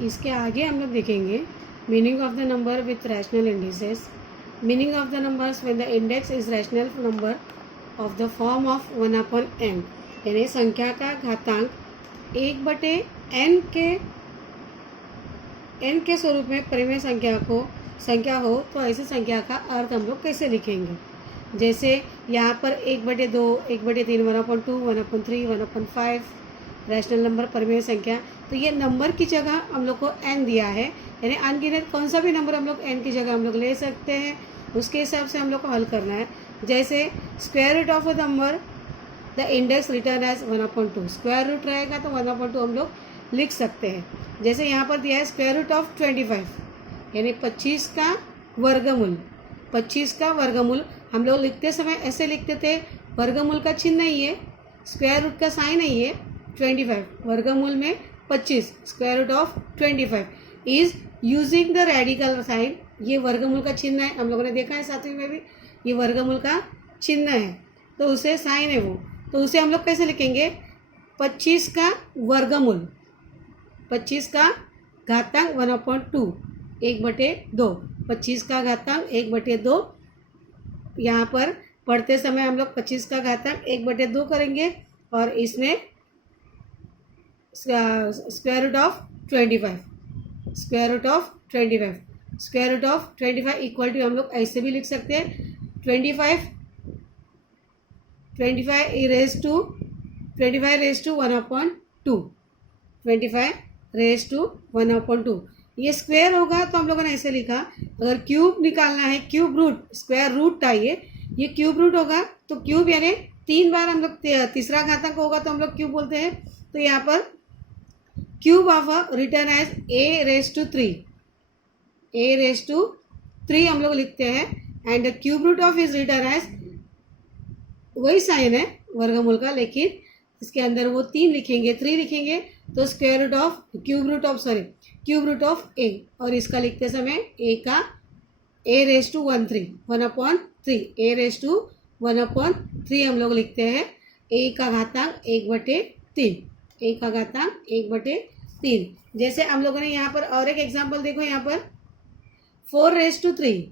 इसके आगे हम लोग देखेंगे meaning of the number with rational indices. Meaning of the numbers when the index is rational number of the form of 1/n, यानी संख्या का घातांक 1/n के स्वरूप में परिमेय संख्या हो तो ऐसी संख्या का अर्थ हम लोग कैसे लिखेंगे. जैसे यहाँ पर 1/2, 1/3, 1/2, 1/3, 1/5 रैशनल नंबर परिमेय संख्या. तो ये नंबर की जगह हम लोग को n दिया है, यानी अनगिनत कौन सा भी नंबर हम लोग n की जगह हम लोग ले सकते हैं, उसके हिसाब से हम लोग को हल करना है. जैसे square root of a number the index written as 1/2. Square root रहेगा तो 1/2 हम लोग लिख सकते हैं. जैसे यहाँ पर दिया है स्क्वायर रूट ऑफ 25, यानी 25 का वर्गमूल. 25 का वर्गमूल हम लोग लिखते समय ऐसे लिखते थे, वर्गमूल का चिन्ह नहीं है, स्क्वायर रूट का साइन नहीं है. 25 वर्गमूल में 25 square root of 25 is using the radical sign. ये वर्गमूल का चिन्ह है, हम लोगों ने देखा है सातवीं में भी, ये वर्गमूल का चिन्ह है तो उसे साइन है वो. तो उसे हम लोग कैसे लिखेंगे, 25 का वर्गमूल, 25 का घातांक 1/2, 1/2. 25 का घातांक 1/2. यहाँ पर पढ़ते समय हम लोग 25 का घातांक 1/2 करेंगे और इसमें square root of 25, square root of 25, square root of 25 equal to हम लोग ऐसे भी लिख सकते हैं 25 रेज टू 1/2, 25 रेज टू 1/2. ये स्क्वायर होगा तो हम लोगों ने ऐसे लिखा. अगर क्यूब निकालना है, क्यूब रूट, स्क्वायर रूट था ये क्यूब रूट होगा तो क्यूब यानी 3 बार हम लोग तीसरा घातांक होगा तो हम लोग क्यूब बोलते हैं. तो यहाँ पर cube of written as a raise to 3 हम लोग लिखते हैं. And cube root of is written as, वही साइन है वर्गमूल का, लेकिन इसके अंदर वो 3 लिखेंगे, 3 लिखेंगे तो square root of cube root of a, और इसका लिखते समय a का a raise to 1/3, a raise to 1/3 हम लोग लिखते हैं. a का घातांक 1/3, a का घातांक 1/3. जैसे हम लोगों ने यहाँ पर और एक एग्जाम्पल देखो, यहाँ पर 4 रेज टू 3,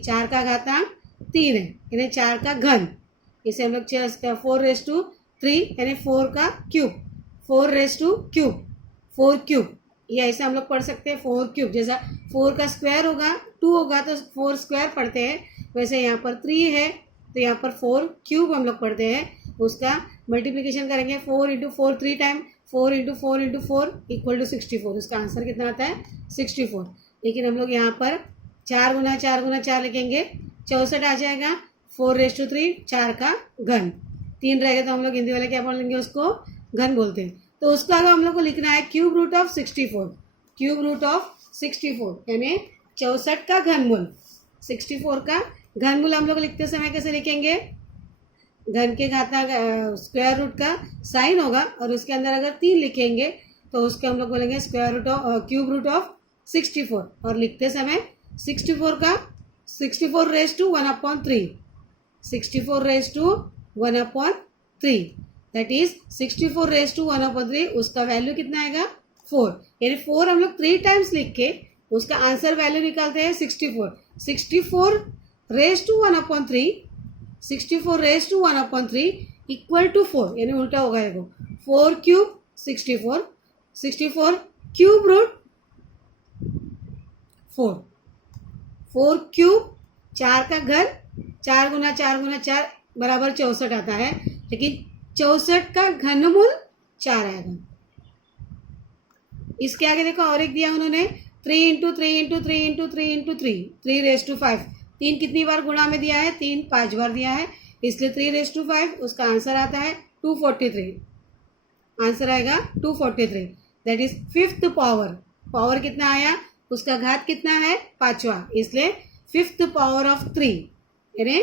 4 का घातांक 3 है, यानी 4 का घन. इसे हम लोग 4 रेज टू 3 यानी 4 का cube, 4 raise to cube, 4 cube. ये ऐसे हम लोग पढ़ सकते हैं 4 क्यूब. जैसा 4 का स्क्वायर होगा 2 होगा तो 4 स्क्वायर पढ़ते हैं, वैसे यहाँ पर 3 है तो यहाँ पर 4 क्यूब हम लोग पढ़ते हैं. उसका मल्टीप्लिकेशन करेंगे 4 × 4 3 टाइम, 4 × 4 × 4 इक्वल टू 64. उसका आंसर कितना आता है 64. लेकिन हम लोग यहाँ पर 4 × 4 × 4 लिखेंगे, 64 आ जाएगा. 4 रेज टू 3 4 का घन, 3 रहेगा तो हम लोग हिंदी वाले क्या बोलेंगे, उसको घन बोलते हैं. तो उसका अगर हम लोग को लिखना है cube root of 64, cube root of 64 यानी 64 का घनमूल. 64 का घनमूल हम लोग लिखते समय कैसे लिखेंगे, घन के घातांक स्क्वायर रूट का साइन होगा और उसके अंदर अगर 3 लिखेंगे तो उसके हम लोग बोलेंगे square root of cube root of 64. और लिखते समय 64 का 64 raise to 1/3, 64 raise to 1/3, that is 64 raise to 1/3. उसका वैल्यू कितना आएगा 4, यानी 4 हम लोग 3 टाइम्स लिख के उसका आंसर वैल्यू निकालते हैं 64. 64 raise to 1/3, 64 raise to 1/3 equal to 4, यानी उल्टा होगा ये 4 क्यूब 64, 64 क्यूब रूट 4, 4 क्यूब 4 का घन, 4 × 4 × 4 बराबर 64 आता है, लेकिन 64 का घनमूल 4 आएगा. इसके आगे देखो और एक दिया उन्होंने 3 × 3 × 3 × 3 × 3, 3 रेज टू 5. 3 कितनी बार गुणा में दिया है, 3 5 बार दिया है, इसलिए 3 रेज टू 5. उसका आंसर आता है 243. आंसर आएगा 243, that is 5th power. Power कितना आया, उसका घात कितना है 5वां, इसलिए 5th पावर ऑफ 3 यानी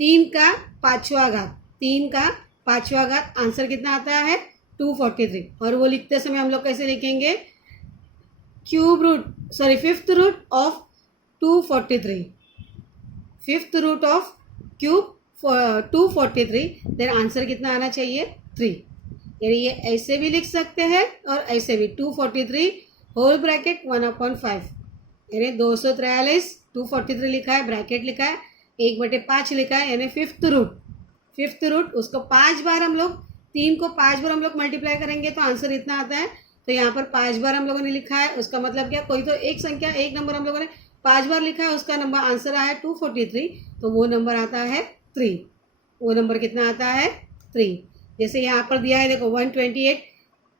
3 का 5वां घात, 3 का 5वां घात. आंसर कितना आता है 243. और वो लिखते समय हम लोग कैसे लिखेंगे, cube root 5th root of 243, 5th root of cube 243. Then answer कितना आना चाहिए 3. यानी ये ऐसे भी लिख सकते हैं और ऐसे भी 243 होल ब्रैकेट 1/5 यानी 243 243 लिखा है, ब्रैकेट लिखा है, 1/5 लिखा है, यानी फिफ्थ रूट उसको 5 बार हम लोग 3 को 5 बार हम लोग मल्टीप्लाई करेंगे तो आंसर इतना आता है। तो यहाँ पर 5 बार हम लोगों ने लिखा है, उसका मतलब क्या, कोई तो एक संख्या एक नंबर हम लोगों ने 5 बार लिखा है, उसका नंबर आंसर आया 243, तो वो नंबर आता है 3। वो नंबर कितना आता है 3। जैसे यहाँ पर दिया है देखो 128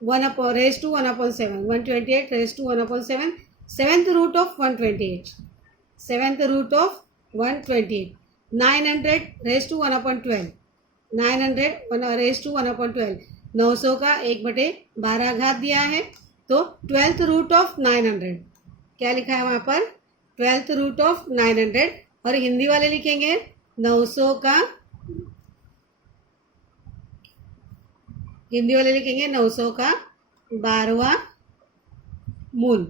1/7 128 raised to 1/7 seventh root of 128 900 raised to 1/12 900 raised to 1/12 900 का 1/12 दिया है, तो 12th रूट ऑफ 900 क्या लिखा है वहाँ पर 12th रूट ऑफ 900। और हिंदी वाले लिखेंगे 900 का, हिंदी वाले लिखेंगे 900 का 12वां मूल,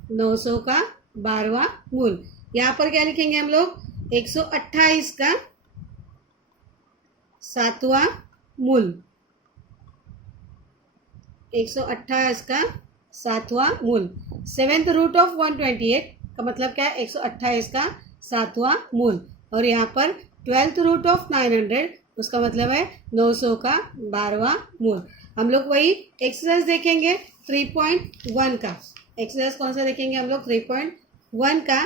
900 का 12वां मूल। यहाँ पर क्या लिखेंगे हम लोग 128 का 7वां मूल, 128 का 7वां मूल। सेवेंथ रूट ऑफ 128 का मतलब क्या है 128 का 7वां मूल। और यहाँ पर 12th रूट ऑफ 900 उसका मतलब है 900 का 12वां मूल। हम लोग वही एक्सरसाइज देखेंगे 3.1 का। एक्सरसाइज कौन सा देखेंगे हम लोग 3.1 का।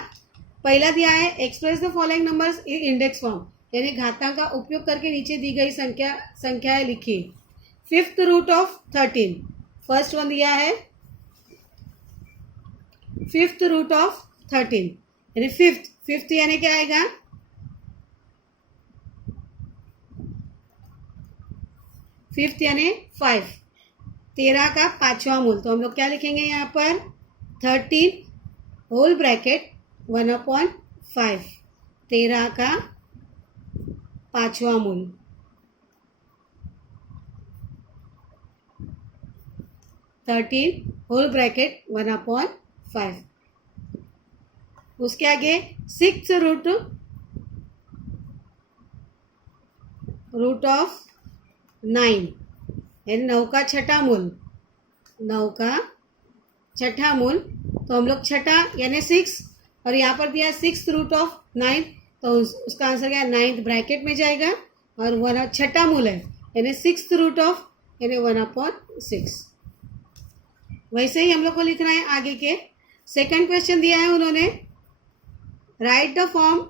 पहला दिया है express the following numbers in index form, यानी घातांक का उपयोग करके नीचे दी गई संख्याएं लिखिए। Fifth root of 13 first one दिया है फिफ्थ रूट ऑफ 13 यानी फिफ्थ यानी क्या आएगा फिफ्थ यानी 5, 13 का 5वां मूल। तो हम लोग क्या लिखेंगे यहाँ पर 13 होल ब्रैकेट 1/5 13 का 5वां मूल। 13 होल ब्रैकेट 1/5। उसके आगे सिक्स रूट ऑफ 9 यानी 9 का छठा मूल, 9 का छठा मूल। तो हम लोग छठा यानी 6 और यहाँ पर दिया 6th रूट ऑफ 9, तो उसका आंसर क्या है 9th ब्रैकेट में जाएगा और 1 छठा मूल है यानी 6th रूट ऑफ यानी 1/6। वैसे ही हम लोग को लिखना है आगे के। सेकंड क्वेश्चन दिया है उन्होंने, write the form.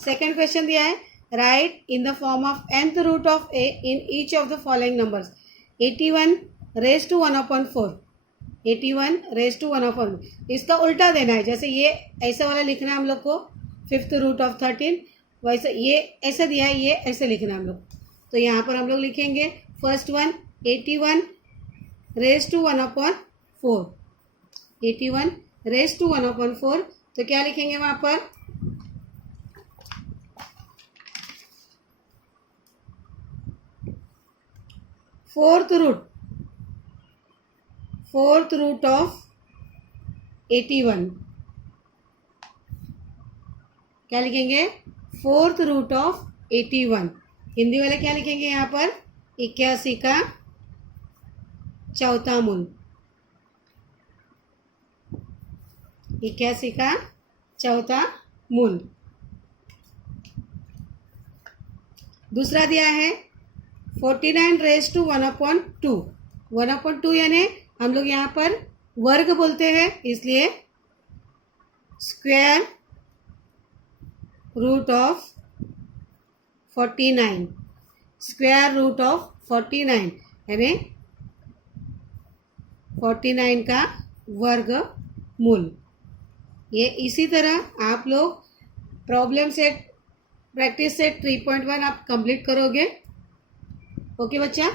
Second question दिया है write in the form of nth root of a in each of the following numbers. 81 raise to 1/4 81 raise to 1/4। इसका उल्टा देना है, जैसे ये ऐसा वाला लिखना है हम लोग को फिफ्थ रूट ऑफ 13, वैसे ये ऐसा दिया है ये ऐसे लिखना है हम लोग। तो यहाँ पर हम लोग लिखेंगे first one 81 raise to 1/4 81 raise to 1/4। तो क्या लिखेंगे वहाँ पर फोर्थ रूट ऑफ 81 क्या लिखेंगे फोर्थ रूट ऑफ 81। हिंदी वाले क्या लिखेंगे यहाँ पर 81 का चौथा मूल, 81 का चौथा मूल। दूसरा दिया है 49 रेज टू 1/2 1/2 यानी हम लोग यहाँ पर वर्ग बोलते हैं, इसलिए square root of 49 square root of 49 यानी 49 का वर्ग मूल। ये इसी तरह आप लोग प्रॉब्लम सेट प्रैक्टिस सेट 3.1 आप कंप्लीट करोगे। ओके बच्चा।